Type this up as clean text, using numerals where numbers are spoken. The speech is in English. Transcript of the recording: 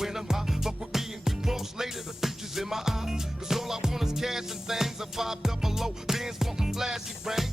when I'm high. Fuck with me and get cross later, the future's in my eyes. Cause all I want is cash and things, a 5 double O, Benz, wantin' flashy rings.